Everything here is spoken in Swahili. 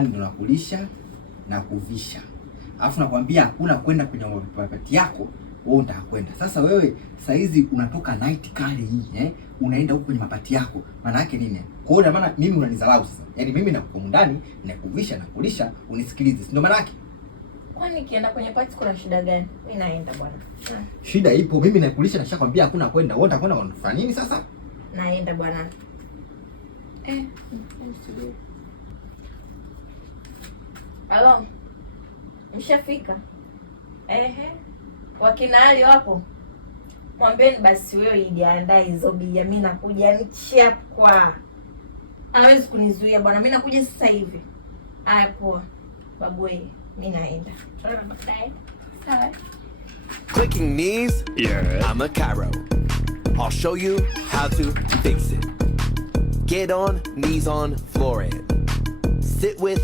ndani ndo nakulisha na kuvisha. Alafu nakwambia hakuna kwenda kwenye mapati yako, wewe utakwenda. Sasa wewe saa hizi unatoka night kali hii, unaenda huko kwenye mapati yako. Maana yake nini? Kwa hiyo maana mimi unanizalau sasa. Yaani mimi nakuwa ndani, nakuvisha na kulisha, unisikilize. Ndio maana yake. Kwani nikienda kwenye party kuna shida gani? Mimi naenda bwana. Shida ipo, mimi nakulisha na nishakwambia hakuna kwenda. Wewe utakwenda unafanya nini sasa? Naenda bwana. Halo. Mshafika? Wakina Ali wapo? Mwambieni basi wewe ijiandae hizo bia, mimi nakuja nichapwa. Hawezi kunizuia bwana, mimi nakuja sasa hivi. Haya poa. Babu wewe, mimi naenda. Sawa. Clicking knees? Yeah. I'm a Cairo. I'll show you how to fix it. Get on, knees on, floor in. Sit with